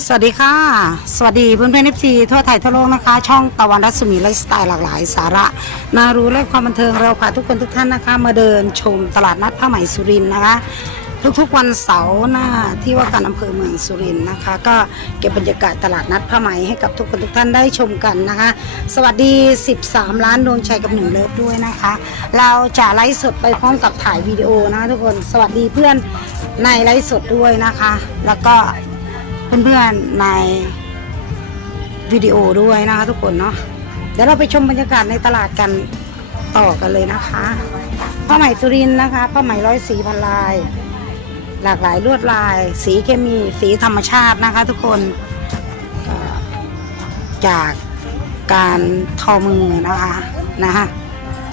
สวัสดีค่ะ สวัสดีเพื่อนเพื่อนเอฟซีทั่วไทยทั่วโลกนะคะ ช่องตะวันรัศมีไลฟ์สไตล์หลากหลาย สาระน่ารู้และความบันเทิงเราพาทุกคนทุกท่านนะคะ มาเดินชมตลาดนัดผ้าไหมสุรินทร์นะคะ ทุกๆวันเสาร์หน้าที่ว่าการอำเภอเมืองสุรินทร์นะคะ ก็เก็บบรรยากาศตลาดนัดผ้าไหมให้กับทุกคนทุกท่านได้ชมกันนะคะ สวัสดี 13 ล้านดวงใจกับหนึ่งเลิฟด้วยนะคะ เราจะไลฟ์สดไปพร้อมกับถ่ายวิดีโอนะคะทุกคนสวัสดีเพื่อนในไลฟ์สดด้วยนะคะ แล้วก็ เพื่อนๆในวิดีโอด้วยนะคะทุกคนเนาะเดี๋ยวเราไปชมบรรยากาศในตลาดกันต่อกันเลยนะคะผ้าไหมสุรินนะคะผ้าไหมร้อยสีพันลาย หลากหลายลวดลาย สีเคมีสีธรรมชาตินะคะ ทุกคนจากการทอมือนะคะนะคะ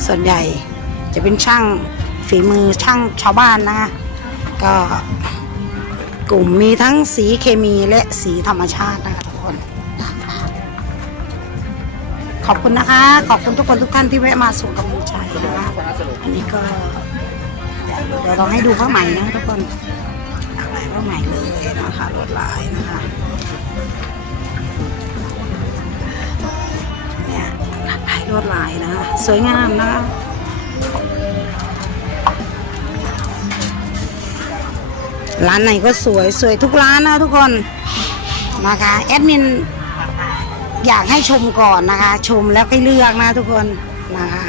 ส่วนใหญ่จะเป็นช่างฝีมือช่างชาวบ้านนะคะก็ กลุ่มมีทั้งสีเคมีและสีธรรมชาตินะคะทุกคน ขอบคุณนะคะ ขอบคุณทุกคนทุกท่านที่แวะมาส่งกำลังใจนะคะอันนี้ก็เดี๋ยวเราให้ดูผ้าไหม่นะทุกคนหลากหลายผ้าไหม่เลยนะคะลวดลายนะคะเนี่ยหลากหลายลวดลายนะคะสวยงามนะคะ ร้านไหนก็สวยสวยทุกร้านนะทุกคนนะคะแอดมินอยากให้ชมก่อนนะคะ ชมแล้วค่อยเลือกนะทุกคนนะคะ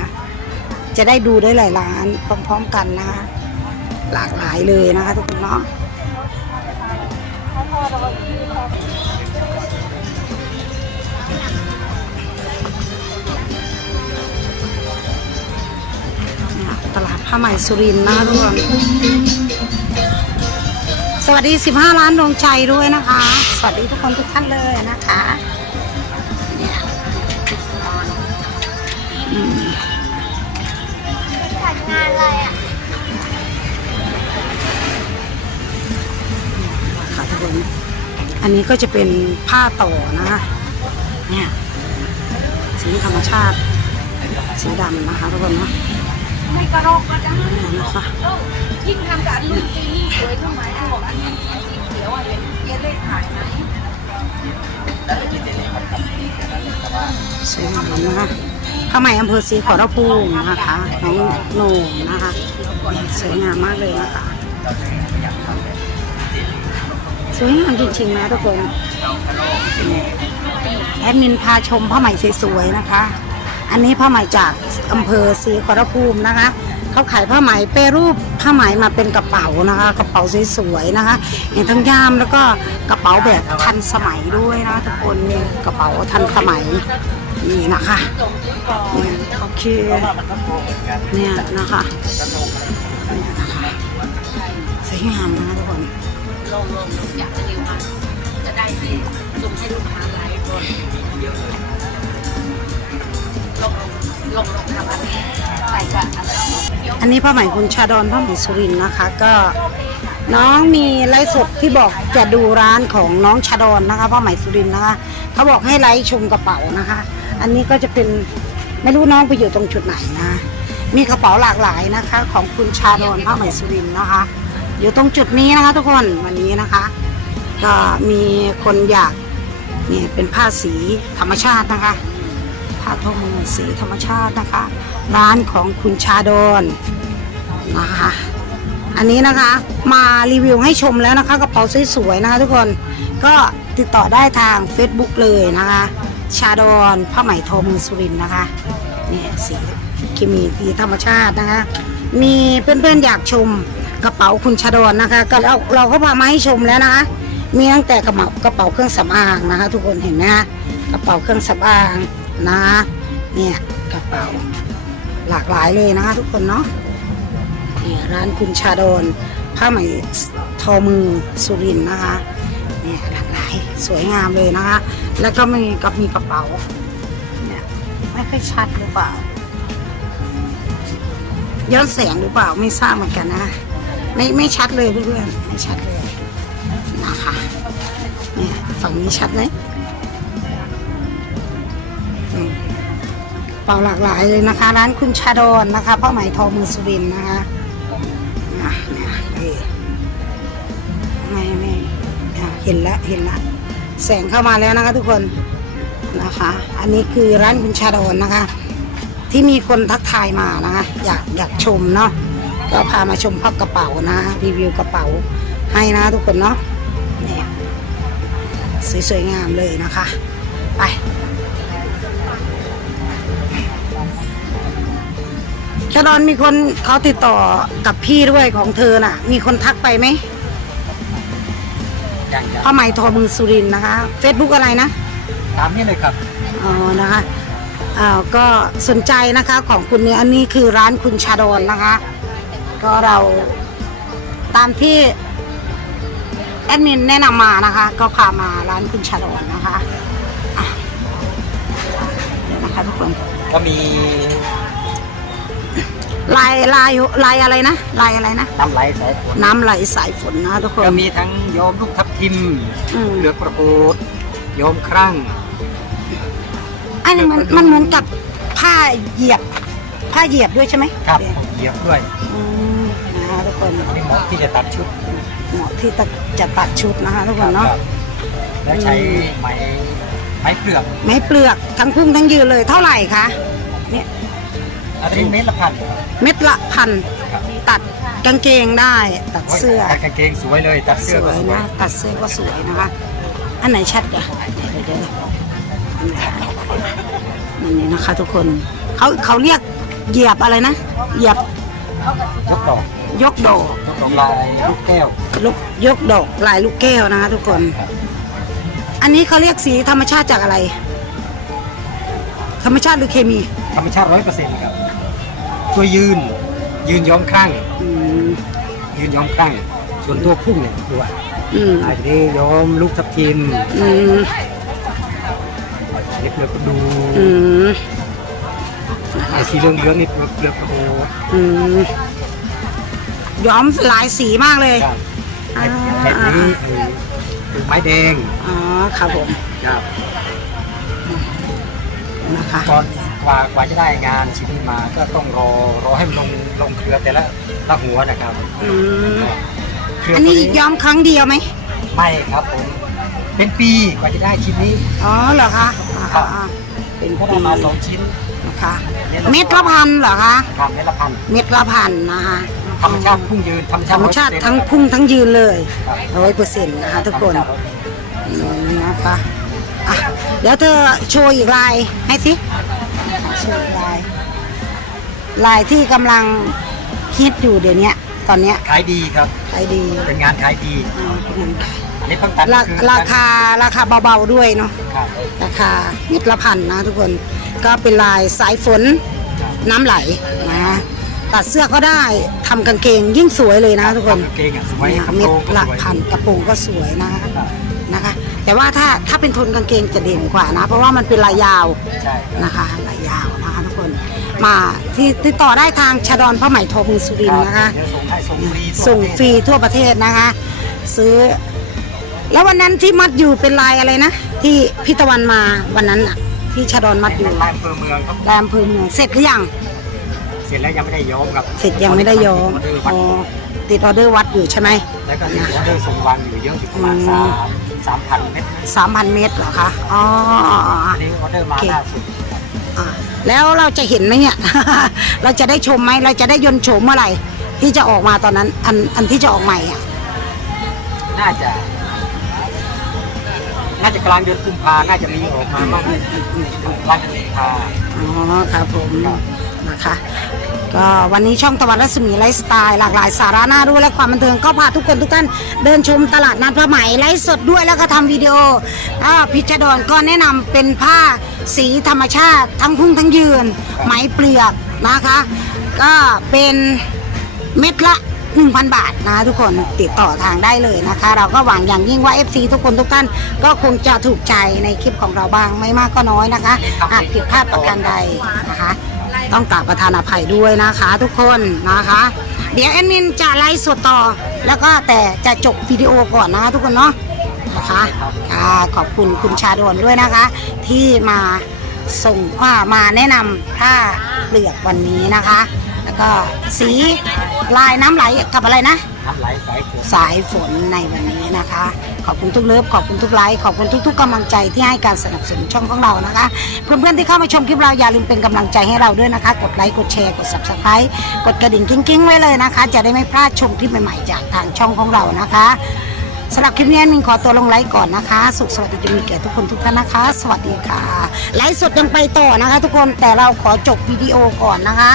จะได้ดูได้หลายร้านพร้อมๆกันนะคะ หลากหลายเลยนะคะทุกคนเนาะตลาดผ้าไหมสุรินทร์นะทุกคน วัสดี 15 ล้านดวงใจด้วยนะคะ สวัสดีทุกคนทุกท่านเลยนะคะเนี่ยอืมจัดงานอะไรอะค่ะทุกคนอันนี้ก็จะเป็นผ้าต่อนะคะ เนี่ย สีธรรมชาติ สีดำนะคะทุกคนเนาะ ไม่กระโดกกระดังเนี่ยนะคะยิ่งทำกับอันนู้นสีนี่สวยทำไมเขาบอกอันนี้สีเขียวอะเป็นเยลเล่ถ่ายไหมสวยงามนะคะผ้าไหมอำเภอศรีขอรภูมินะคะน้องโหน่งนะคะสวยงามมากเลยนะคะสวยงามจริงๆนะทุกคนนี่แอดมินพาชมผ้าไหมสวยๆนะคะ อันนี้ผ้าไหมจากอำเภอศรีขอรภูมินะคะเขาขายผ้าไหมเปรรูปผ้าไหมมาเป็นกระเป๋านะคะ กระเป๋าสวยๆนะคะอย่างทั้งย่ามแล้วก็กระเป๋าแบบทันสมัยด้วยนะทุกคนนี่กระเป๋าทันสมัยนี่นะคะเนี่ยโอเคเนี่ยนะคะเนี่ยนะคะสวยงามนะทุกคนลงลงอยากจะเร็วมากจะได้ที่ลงให้ลูกค้าไลฟ์ก่อนลง ลงทำอะไรใส่กับอะไรอันนี้ผ้าไหมคุณชาดอนผ้าไหมสุรินนะคะ ก็น้องมีไลฟ์สดที่บอกจะดูร้านของน้องชาดอนนะคะผ้าไหมสุรินนะคะเขาบอกให้ไลฟ์ชมกระเป๋านะคะ อันนี้ก็จะเป็นไม่รู้น้องไปอยู่ตรงจุดไหนนะ มีกระเป๋าหลากหลายนะคะ ของคุณชาดอนผ้าไหมสุรินนะคะ อยู่ตรงจุดนี้นะคะ ทุกคนวันนี้นะคะ ก็มีคนอยากเนี่ยเป็นผ้าสีธรรมชาตินะคะ ผ้าทอมือสีธรรมชาตินะคะ ร้านของคุณชาดอนนะคะ อันนี้นะคะมารีวิวให้ชมแล้วนะคะกระเป๋าสวยๆนะคะ ทุกคนก็ติดต่อได้ทาง Facebook เลยนะคะ ชาดอนผ้าไหมทอมือสุรินนะคะเนี่ยสีเคมีสีธรรมชาตินะคะ มีเพื่อนๆอยากชมกระเป๋าคุณชาดอนนะคะ ก็เราเราก็พามาให้ชมแล้วนะคะ มีตั้งแต่กระเป๋ากระเป๋าเครื่องสำอางนะคะ ทุกคนเห็นไหมคะกระเป๋าเครื่องสำอาง นะ เนี่ยกระเป๋า หลากหลายเลยนะคะทุกคนเนาะเนี่ยร้านคุณชาดอนผ้าไหมทอมือสุรินนะคะเนี่ยหลากหลายสวยงามเลยนะคะ แล้วก็มีกับมีกระเป๋าเนี่ยไม่ค่อยชัดหรือเปล่าย้อนแสงหรือเปล่าไม่ทราบเหมือนกันนะไม่ไม่ชัดเลยเพื่อนๆไม่ชัดเลยนะคะเนี่ยฝั่งนี้ชัดไหม ป่าหลากหลายเลยนะคะ ร้านคุณชาดอนนะคะผ้าไหมทอมือสุรินนะคะนะเนี่ยไม่ไม่เห็นแล้วเห็นแล้วแสงเข้ามาแล้วนะคะทุกคนนะคะ อันนี้คือร้านคุณชาดอนนะคะ ที่มีคนทักทายมานะคะ อยากอยากชมเนาะก็พามาชมพับกระเป๋านะรีวิวกระเป๋าให้นะทุกคนเนาะเนี่ยสวยๆงามเลยนะคะ ไป ชาดอนมีคนเขาติดต่อกับพี่ด้วยของเธอน่ะ มีคนทักไปไหมอย่างอย่างผ้าไหมทอมือสุรินทร์นะคะ Facebook อะไรนะ ตามนี้เลยครับ อ๋อนะคะอ่าก็สนใจนะคะของคุณเนี่ยอันนี้คือร้านคุณชาดอนนะคะ ก็เราตามที่แอดมินแนะนำมานะคะ ก็พามาร้านคุณชาดอนนะคะอะเดี๋ยวนะคะทุกคน ก็มี ลายลายลายอะไรนะลายอะไรนะ น้ำไหลสายฝนน้ำไหลสายฝนนะคะทุกคน ก็มีทั้งโยมลูกทับทิมอืม เหลือกประปูดโยมครั่ง อันนี้มันมันเหมือนกับผ้าเหยียบ ผ้าเหยียบด้วยใช่ไหมครับเหยียบด้วยอืมนะคะทุกคนอันนี้เหมาะที่จะตัดชุดเหมาะที่จะจะตัดชุดนะคะทุกคนเนาะ ครับแล้วใช้ไหมไม้เปลือกไม้เปลือกทั้งพุ่งทั้งยืนเลยเท่าไหร่คะเนี่ย อันนี้เมตรละพันเม็ดละพันตัดกางเกงได้ ตัดเสื้อตัดกางเกงสวยเลย ตัดสเสื้อวก็ยสวยนะตัดเสื้อก็สวยนะคะ อันไหนชัดเดี๋ยวเดี๋ยวเดี๋ยวอันไหนนั่นนี่นะคะทุกคนเขาเขาเรียกเหยียบอะไรนะ เหยียบยกดอกยกดอกยกดอกลายลูกแก้วลูกยกดอกลายลูกแก้วนะคะทุกคน อันนี้เขาเรียกสีธรรมชาติจากอะไร ธรรมชาติหรือเคมีธรรมชาติร้อยเปอร์เซ็นต์ครับ ตัวยืนยืนย้อมครั่ง อืมยืนย้อมครั่ง ส่วนตัวพุ่งเนี่ยดูว่าอืมอันนี้ย้อมลูกทับทิมอืมเล็บเปลือกกระดูอืมไอ้สีเหลืองเหลืองๆนี่เปลือกเปลือกกระดูอืมย้อมหลายสีมากเลยครับอ่าไอ้แบบนี้ไอ้ไม้แดงอ๋อครับผมครับ นะคะ ก่อนกว่ากว่าจะได้งานชิ้นนี้มาก็ต้องรอรอให้มันลงลงเครือแต่ละละหัวนะครับอืมเครืออันตัวนี้นี้ย้อมครั้งเดียวไหมไม่ครับผมเป็นปีกว่าจะได้ชิ้นนี้อ๋อเหรอคะอ่าอ่าอ่าเป็นก็ปีได้มาสองชิ้นนะคะเม็ดละพันเหรอคะครับเม็ดละพันเม็ดละพันนะคะธรรมชาติพุ่งยืนธรรมธชารติรมชาติ100%ทั้งพุ่งทั้งยืนเลยร้อยเปอร์เซ็นต์นะคะทุกคนธรรมชาติ100%อืมนะคะอะ เดี๋ยวเธอโชว์อีกลายให้สิโชว์อีกลาย ลายที่กำลังฮิตอยู่เดี๋ยวนี้ตอนเนี้ยขายดีครับ ขายดีเป็นงานขายดีอ่าเป็นเงินขายนี่เพิ่งตัดราคือราคาราคาเบาๆด้วยเนาะ ครับราคาเม็ดละพันนะทุกคนก็เป็นลายสายฝนน้ำไหลนะตัดเสื้อก็ได้ทำกางเกงยิ่งสวยเลยนะทุกคนกางเกงอะสวยเนี่ยกระเม็ดโปรงก็ละสวยพันกระโปรงก็สวยนะ ครับ นะคะ แต่ว่าถ้าถ้าเป็นโทนกางเกงจะเด่นกว่านะ เพราะว่ามันเป็นลายยาวใช่ครับนะคะลายยาวนะคะทุกคนมาที่ติดต่อได้ทางชาดอนผ้าไหมทอมือสุรินทร์นะคะเดี๋ยวส่งให้ส่งฟรีส่งฟรีทั่วประเทศนะคะ ซื้อ แล้ววันนั้นที่มัดอยู่เป็นลายอะไรนะ ที่พี่ตะวันมาวันนั้นอะที่ชาดอนมัดอเป็ยู่นลายอำเภอเมืองครับลายอำเภอเมืองเสร็จหรือยังเสร็จแล้วยังไม่ได้ย้อมครับเสร็จยังไม่ได้ย้อมออเดอร์วัอ๋ดอติดออเดอร์วัดอยู่ใช่ไหมแล้วก็มีออเดอร์ส่งวางอยู่เยอะอยู่ประมาณอืมสาม สามพันเม็ดสามพันเมตรเหรอคะ อ๋ออันนี้ออเดอร์มาโอเคล่าสุดอ่าแล้วเราจะเห็นไหมเนี่ย เราจะได้ชมไหม เราจะได้ยนต์โฉมเมื่อไหร่ ที่จะออกมาตอนนั้น อันอันที่จะออกใหม่อะ น่าจะ น่าจะกลางเดือนกุมภาน่าจะมีออกมาบ้างกลางเดือนกุมภาอ๋อครับผมนะคะ ก็วันนี้ช่องตะวันรัศมีไลฟ์สไตล์หลากหลายสาระน่ารู้และความบันเทิงก็พาทุกคนทุกท่านเดินชมตลาดนัดผ้าไหมไลฟ์สดด้วยแล้วก็ทำวิดีโออ่าพิจดอนก็แนะนำเป็นผ้าสีธรรมชาติทั้งพุ่งทั้งยืน ไหมเปลือกนะคะ ก็เป็นเม็ดละ1,000 บาทนะทุกคนติดต่อทางได้เลยนะคะ เราก็หวังอย่างยิ่งว่า FC ทุกคนทุกท่านก็คงจะถูกใจในคลิปของเราบ้างไม่มากก็น้อยนะคะหากผิดพลาดประการใดนะคะ ต้องกราบประธานอภัยด้วยนะคะ ทุกคนนะคะ เดี๋ยวแอดมินจะไลฟ์สดต่อ แล้วก็แต่จะจบวิดีโอก่อนนะคะทุกคนเนาะนะคะค่ะขอบคุณคุณชาดวนด้วยนะคะ ที่มาส่งว่ามาแนะนำผ้าเปลือกวันนี้นะคะ แล้วก็สีลายน้ำไหลกับอะไรนะน้ำไหลสายฝนสายฝนในวันนี้นะคะ ขอบคุณทุกเลิฟขอบคุณทุกไลค์ขอบคุณทุก ๆกำลังใจที่ให้การสนับสนุนช่องของเรานะคะ เพื่อนๆที่เข้ามาชมคลิปเราอย่าลืมเป็นกำลังใจให้เราด้วยนะคะ กดไลค์กดแชร์กด subscribe กดกระดิ่งกิ้งๆไว้เลยนะคะ จะได้ไม่พลาดชมคลิปใหม่ๆจากทางช่องของเรานะคะสำหรับคลิปนี้มินขอตัวลงไลค์ก่อนนะคะ สุขสวัสดีจะมีแก่ทุกคนทุกท่านนะคะ สวัสดีค่ะ ไลฟ์สดยังไปต่อนะคะ ทุกคนแต่เราขอจบวิดีโอก่อนนะคะ